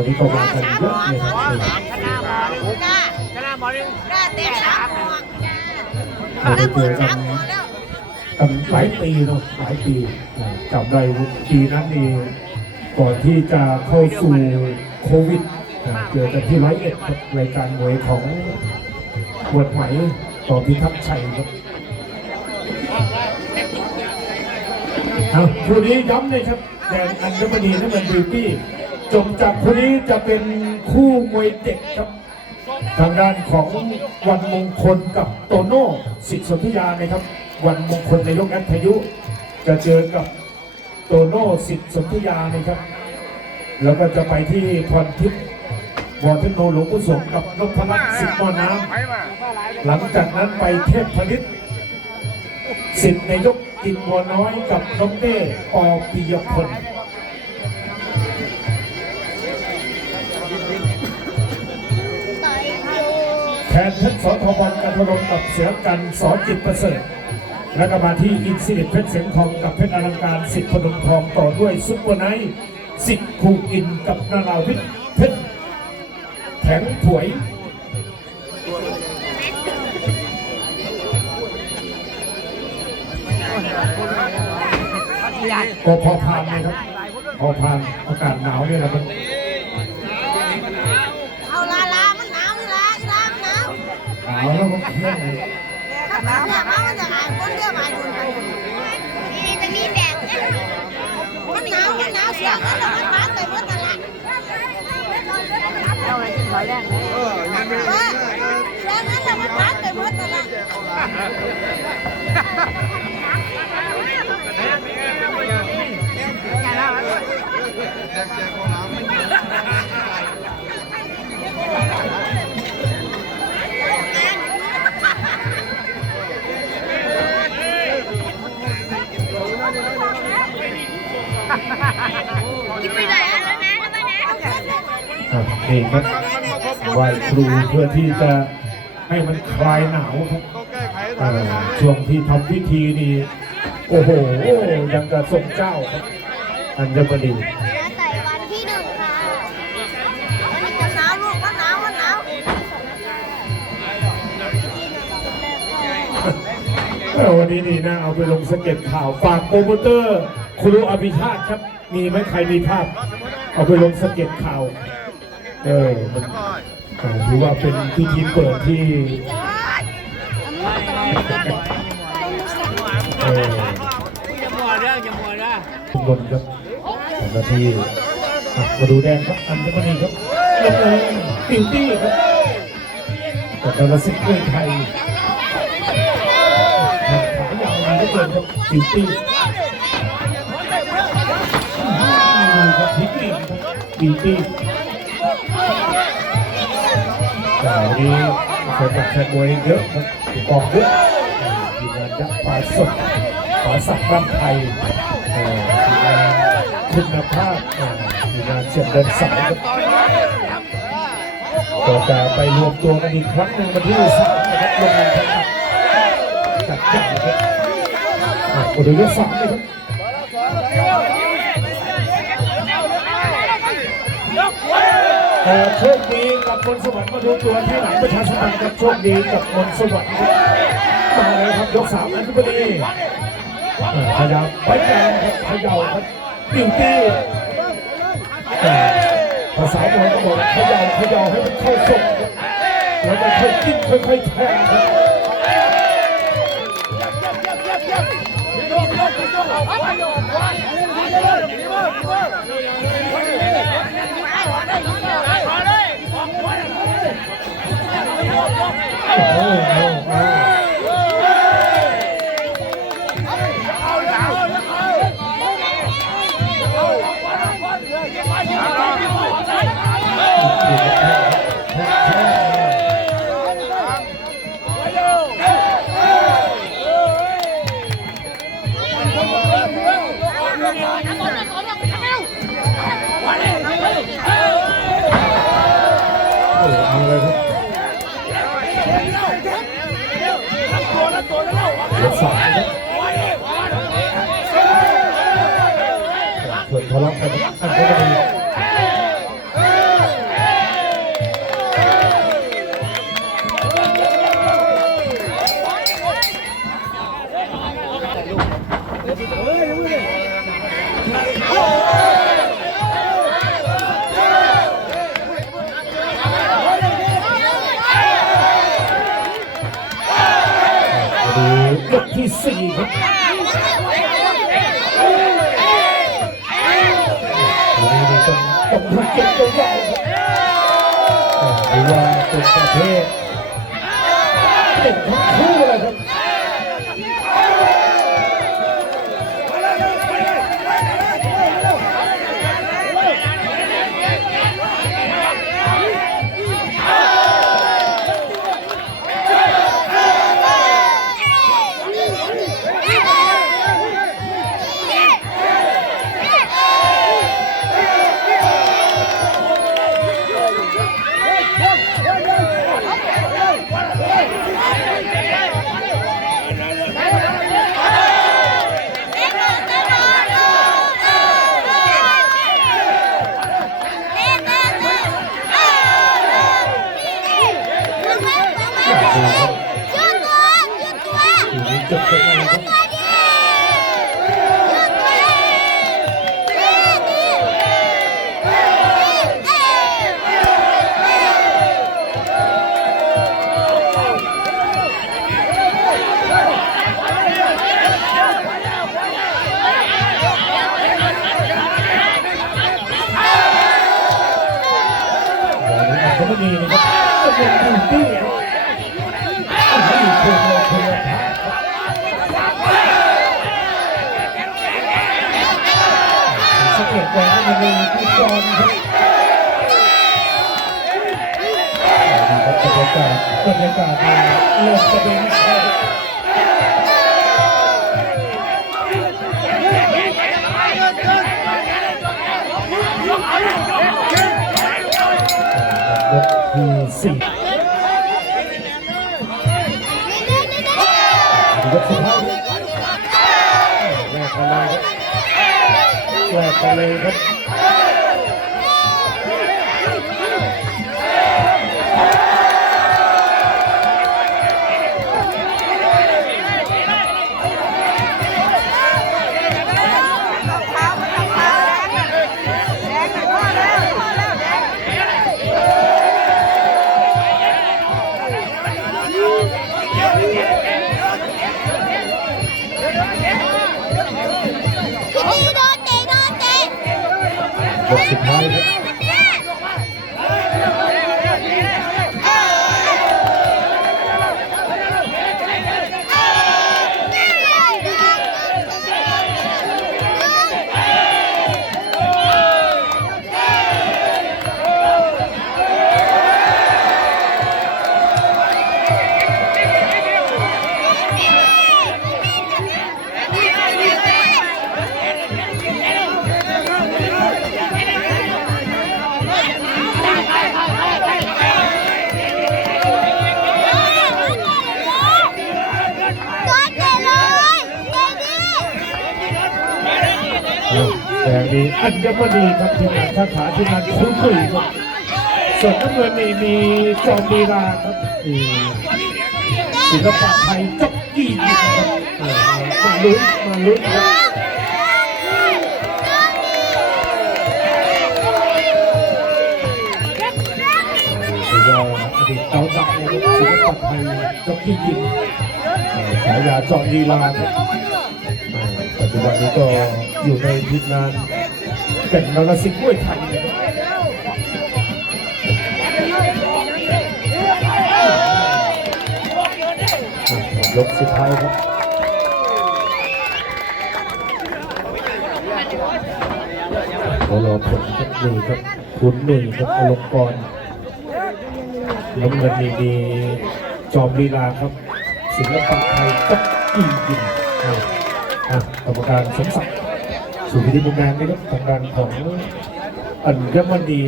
วันนี้ก็มากันเยอะเลยครับนี่คณะหมอหนึ่งจ้าคณะหมอหนึ่งได้เต็มสามหัวจ้าเราได้เจอกัสานมหัวแล้วกันหลายปีเนาะหลายปีอ่าจำได้ปีนั้นนี่ก่อนที่จะเข้าสู่โควิดเจอกันที่ร้อยเอ็ดรายการมวยของบวดไหมต่อพิทักษ์ชัยครับเอาคู่นี้ย้ำเลยครับแดงอัญมณีน้ำเงินบิวตี้ จบจากคู่นี้จะเป็นคู่มวยเด็กครับ ทางด้านของวันมงคลกับโตโน่สิทธิสนธิยานะครับ วันมงคลในยกแอดพายุ จะเจอกับโตโน่สิทธิสนธิยานะครับ แล้วก็จะไปที่พรทิพย์วอเทนโนหลวงปู่สงกับนพรัตน์สิทธิ์มอน้ำหลังจากนั้นไปเทพพนิษสิทธิ์ในยกกินบัวน้อยกับน้องเต้ปอปิยพล นเพชรสอทบอลกันทรมกับเสือกันสอจิตประเสริฐ แล้วก็มาที่อินซิเดเพชรเสียงทองกับเพชรอลังการสิทธิ์พนมทองต่อด้วยซุปเปอร์ไนท์สิทธิ์คูอินกับนาราวิทย์เพชรแข็งผวยก็พอพานเลยครับ พอพานอากาศหนาวเนี่ยแหละมัน แล้วมันเครื่องเลยถ้าหนาวเนี่ยมันจะหายคนเดียวหายคนไปนี่จะมีแดดมันหนาวมันหนาวเสียงนั้นแล้วมันมาแต่เมื่อนั่นละเอาอะไรกินขอแรกเลยว่าเสียงนั้นแล้วมันมาแต่เมื่อนั่นละกิ อะนี่ครับไหว้ครูเพื่อที่จะให้มันคลายหนาวครับอ่าช่วงที่ทำพิธีนี่โอ้โหยังกระทรงเจ้าครับอัญมณีใส่วันที่หนึ่งค่ะวันนี้จะหนาวลูกมันหนาวมันหนาวเออวันนี้นี่นะเอาไปลงสเก็ตข่าวฝากโปรโมเตอร์ครูอภิชาติครับ มีไหมใครมีภาพ เอาไปลงสเก็ตข่าว เออมันถือว่าเป็นพิธีเปิดที่เอออย่ามัวด้อย่ามัวด้ทุกคนครับสองนาทีอะมาดูแดงครับ อัญมณีครับลงเลยติวตี้ครับแต่กระสิบเพื่อไทยขายาวดีเหลือเกินครับติวตี้ดูครับพลิกเองครับติวตี้ แต่วันนี้แฟนกับแฟนมวยเยอะครับกองเยอะทีมงานยักษ์ปลาสดปลาสักบ้านไทยทีมงานคุณภาพทีมงานเชียงเดินสายครับก็จะไปรวมตัวกันอีกครั้งหนึ่งวันที่สามนะครับลงงหมดจัดใหญ่ครับอะมาดูยกสามเลยครับ อ่อโชคดีกับคนสวรรค์มาดูตัวที่ไหนประชาชนกับโชคดีกับคนสวรรค์มาเลยครับยกสามนั้นทุกทีพยายามไปแกงครับเขย่าครับปิ้งตี้ภาษามวยก็บอกเขย่าเขย่าให้มันเข้าสุกแล้วก็ค่อยกินค่อยๆแทงครับ โอ้ ยก ที่สี่ครับคู่นี้นี่ เกตว่ามันมีผู้กองครับบรรยากาศบรรยากาศเริ่มประเด็นครับยกที่สี่ แรกกันเลยครับ ยกสุดท้าย แต่มีอัญมณีครับทีมงานค้าขาทีมงานคุ้นคุยครับส่วนน้ำเงินนี่มีจอมดีราครับมีศิลปะไทยจ็อกกี้ครับมาลุ้นมาลุ้นครับถือว่าอดีตเต้าดักเลยครับศิลปะไทยจกกี้ยิงฉายาจอมดีราปัจจุบันนี้ก็อยู่ในทีมงาน เป็นนรสิงห์มวยไทยนยกสุดท้ายครับรอผลครับนี่งครับคุณหนึ่งครับอลงกรน้ำเงินนี่มีจอมลีลาครับศิลปะไทยจักกี้ยิงอ่าอะกรรมการสมศักดิ์ สุพิธีบุญแดงนะครับทางด้านของอัญมณี